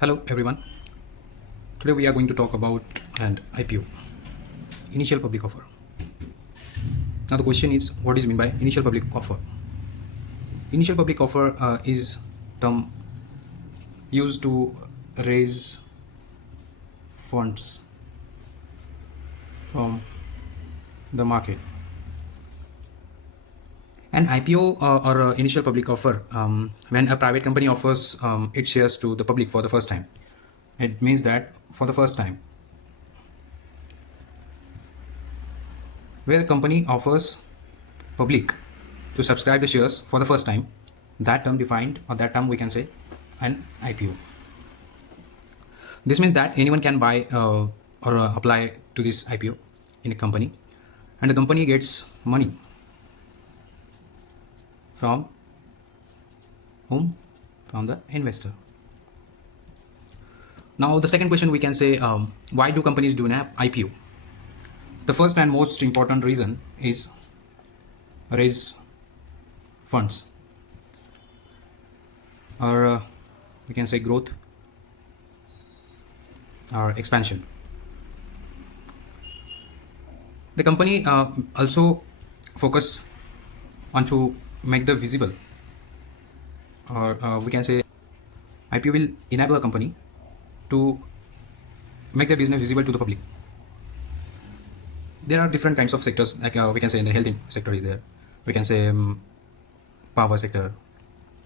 Hello everyone. Today we are going to talk about an IPO, initial public offer. Now the question is, what is meant by initial public offer? Initial public offer is term used to raise funds from the market. An IPO or initial public offer, when a private company offers its shares to the public for the first time, it means that for the first time, where a company offers public to subscribe the shares for the first time, that term defined, or that term we can say an IPO. This means that anyone can buy or apply to this IPO in a company, and the company gets money from whom? From the investor. Now the second question we can say, why do companies do an IPO? The first and most important reason is raise funds, or we can say growth or expansion. The company also focus on to make the visible, or we can say IPO will enable a company to make the business visible to the public. There are different kinds of sectors, like we can say in the health sector is there, we can say power sector,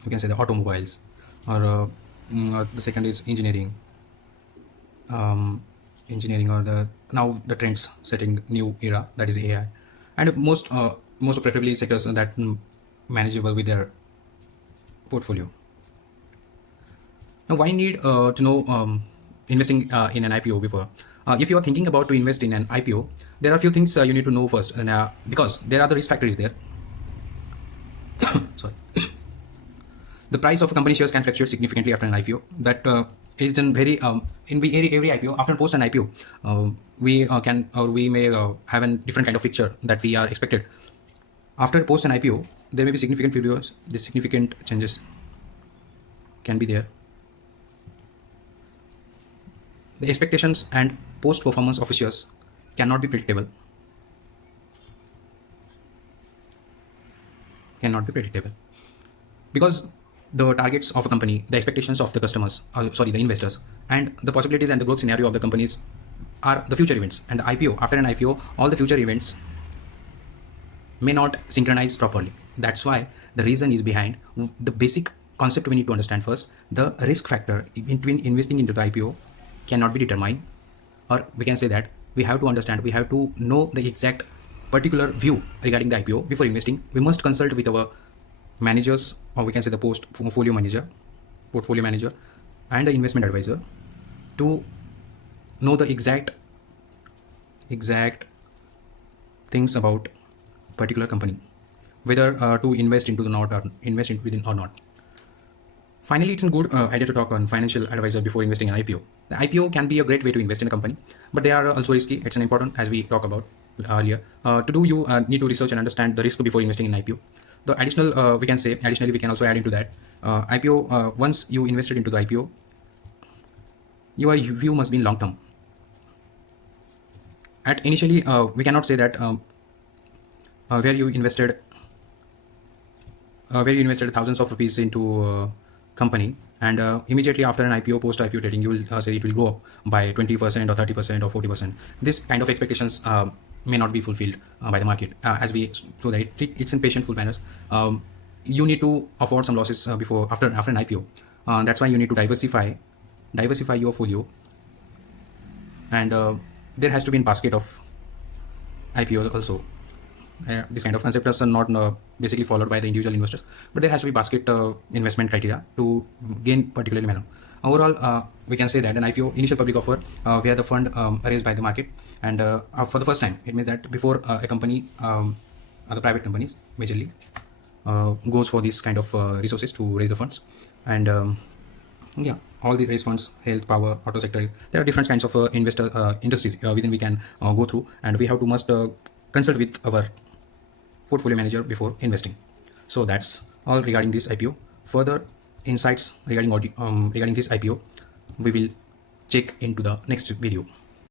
we can say the automobiles, or the second is engineering, or the now the trends setting new era, that is AI, and most preferably sectors that manageable with their portfolio. Now why need to know investing in an IPO before? If you are thinking about to invest in an IPO, there are a few things you need to know first, and because there are the risk factors there. Sorry. The price of a company shares can fluctuate significantly after an IPO. That is done very in every IPO. After post an IPO, we can, or we may have a different kind of picture that we are expected. After post an IPO, there may be significant failures. The significant changes can be there. The expectations and post performance of shares cannot be predictable. Cannot be predictable because the targets of a company, the expectations of the customers, the investors, and the possibilities and the growth scenario of the companies are the future events. And the IPO, after an IPO, all the future events may not synchronize properly. That's why the reason is behind the basic concept we need to understand first. The risk factor between investing into the IPO cannot be determined, or we can say that we have to understand, we have to know the exact particular view regarding the IPO before investing. We must consult with our managers, or we can say the portfolio manager, and the investment advisor to know the exact things about particular company, whether to invest into the not or invest in within or not. Finally, it's a good idea to talk on financial advisor before investing in IPO. The IPO can be a great way to invest in a company, but they are also risky. It's an important, as we talked about earlier. To do, you need to research and understand the risk before investing in IPO. The additional, we can say, additionally, we can also add into that IPO. Once you invested into the IPO, your view must be long term. At initially, we cannot say that where you invested thousands of rupees into company, and immediately after an IPO, post IPO trading, you will say it will go up by 20% or 30% or 40%. This kind of expectations may not be fulfilled by the market, as we so that it's in patientful manners. You need to afford some losses before after an IPO. That's why you need to diversify your folio, and there has to be a basket of IPOs also. This kind of concepts are not basically followed by the individual investors, but there has to be basket investment criteria to gain particularly manner. Overall, we can say that an IPO, initial public offer, where the fund raised by the market, and for the first time, it means that before a company, the private companies majorly goes for this kind of resources to raise the funds, and yeah, all the raise funds, health, power, auto sector. There are different kinds of industries within we can go through, and we have to must consult with our portfolio manager before investing. So that's all regarding this IPO. Further insights regarding this IPO, we will check into the next video.